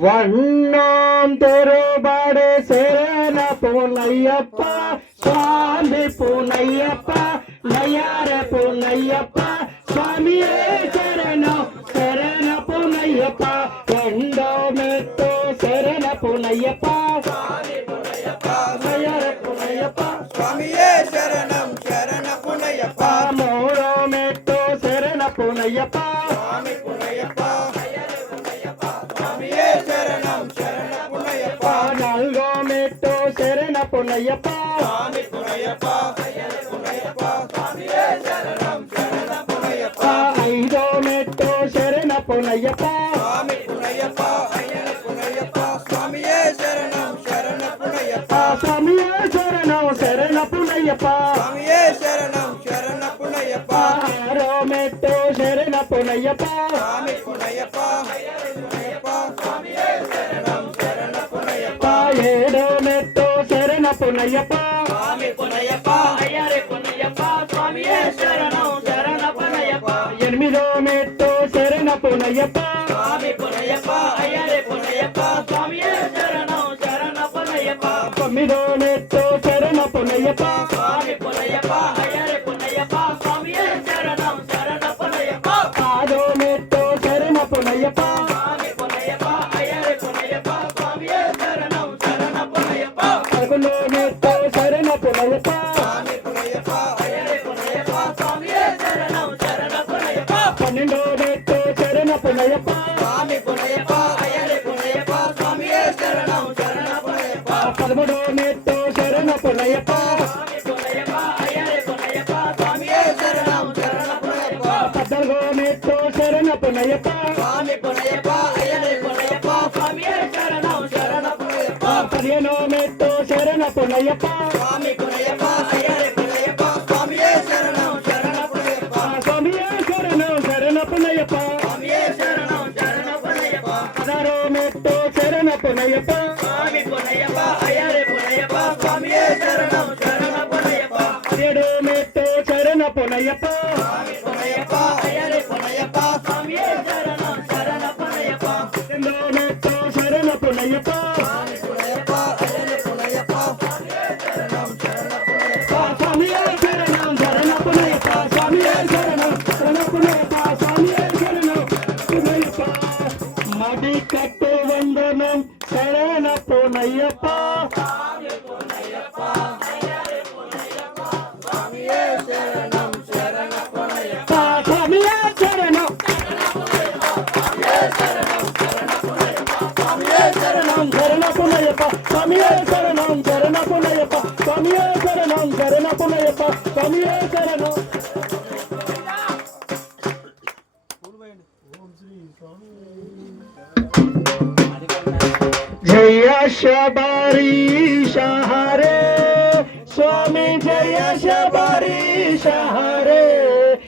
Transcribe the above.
వన్నాం తెరుబడే శరణ పునయ్యప్ప స్వామి పునయ్యప్ప నయార పునయ్యప్ప స్వామియే శరణం శరణ పునయ్యప్ప రెండో మెట్టు శరణ పునయ్యప్ప నయార పునయ్యప్ప స్వామియే శరణం శరణ పునయ్యప్ప మూడో మెట్టు శరణ పునయ్యప్ప స్వామి పునయ్యప్ప స్వామియే శరణం శరణ పునయ్యప్ప నాలుగో మెట్టు శరణ పునయ్యప్ప స్వామి పునయ్యప్ప పునయ్యప్ప స్వామియే శరణం శరణ పునయ్యప్ప ఐదో మెట్టు శరణ పునయ్యప్ప స్వామి పునయ్యప్ప పునయ్యప్ప స్వామియే శరణం శరణ పునయ్యప్ప స్వామియే శరణం శరణ పునయ్యప్ప స్వామియే శరణం శరణ పునయ్యప్ప ఆరో మెట్టు శరణ పునయ్యప్ప స్వామి పునయ్యప్ప పునయ్యప్ప స్వామియే శరణం శరణ పునయ్యప్ప ఏడో మెట్టు శరణ పునయ్యప్ప స్వామి పునయ్యప్ప అయ్యరే పునయ్యప్ప స్వామియే శరణం శరణ పునయ్యప్ప ఎనిమిదో మెట్టు శరణ పునయ్యప్ప స్వామి పునయ్యప్ప అయ్యరే పునయ్యప్ప స్వామియే శరణం శరణ పునయ్యప్ప తొమ్మిదో మెట్టు శరణ పునయ్యప్ప స్వామి పునయ్యప్ప అయ్యరే పునయ్యప్ప స్వామియే శరణం శరణ పునయ్యప్ప ఆరో మెట్టు శరణ పునయ్యప్ప స్వామి పునయ్యప్ప అయ్యరే పునయ్యప్ప స్వామియే శరణం శరణ పునయ్యప్ప పదకొండో మెట్టు శరణ పునయ్యప్ప స్వామి పునయ్యప్ప అయ్యరే పునయ్యప్ప స్వామియే శరణం శరణ పునయ్యప్ప పన్నెండో మెట్టు శరణ పునయ్యప్ప స్వామి పునయ్యప్ప అయ్యరే పునయ్యప్ప స్వామియే శరణం శరణ పునయ్యప్ప పదమూడో మెట్టు శరణ పునయ్యప్ప స్వామి పునయ్యప్ప అయ్యరే పునయ్యప్ప స్వామియే శరణం శరణ పునయ్యప్ప పద్నాలుగో మెట్టు శరణ పునయ్యప్ప స్వామి పునయ్యప్ప అయ్యరే పునయ్యప్ప స్వామియే శరణం శరణ పునయ్యప్ప పదిహేనో మెట్టు శరణ పునయ్యప్ప స్వామి పునయ్యప్ప అయ్యరే పునయ్యప్ప స్వామియే శరణం శరణ పునయ్యప్ప స్వామియే శరణం శరణ పునయ్యప్ప స్వామియే శరణం శరణ పునయ్యప్ప పదహారో మెట్టు శరణ పునయ్యప్ప స్వామి పునయ్యప్ప అయ్యరే పునయ్యప్ప స్వామియే శరణం శరణ పునయ్యప్ప పదిహేడో మెట్టు శరణ పునయ్యప్ప స్వామి పునయ్యప్ప అయ్యరే పునయ్యప్ప స్వామియే శరణం శరణ పునయ్యప్ప ఎనిమిదో మెట్టు శరణ పునయ్యప్ప స్వామి పునయ్యప్ప అయ్యరే పునయ్యప్ప స్వామియే శరణం శరణ పునయ్యప్ప స్వామియే శరణం శరణ పునయ్యప్ప స్వామియే శరణం శరణ పునయ్యప్ప స్వామియే శరణం పునయ్యప్ప మడి కట్టు వందనం శరణ పునయ్యప్ప స్వామియే శరణం శరణ పునయ్యప్ప స్వామియే శరణం స్వామియే శరణం శరణ పునయ్యప్ప స్వామియే శరణం శరణ పునయ్యప్ప స్వామియే శరణం శరణ పునయ్యప్ప స్వామియే శరణం జయ శబరీష హరే స్వామి జయ శబరీష హరే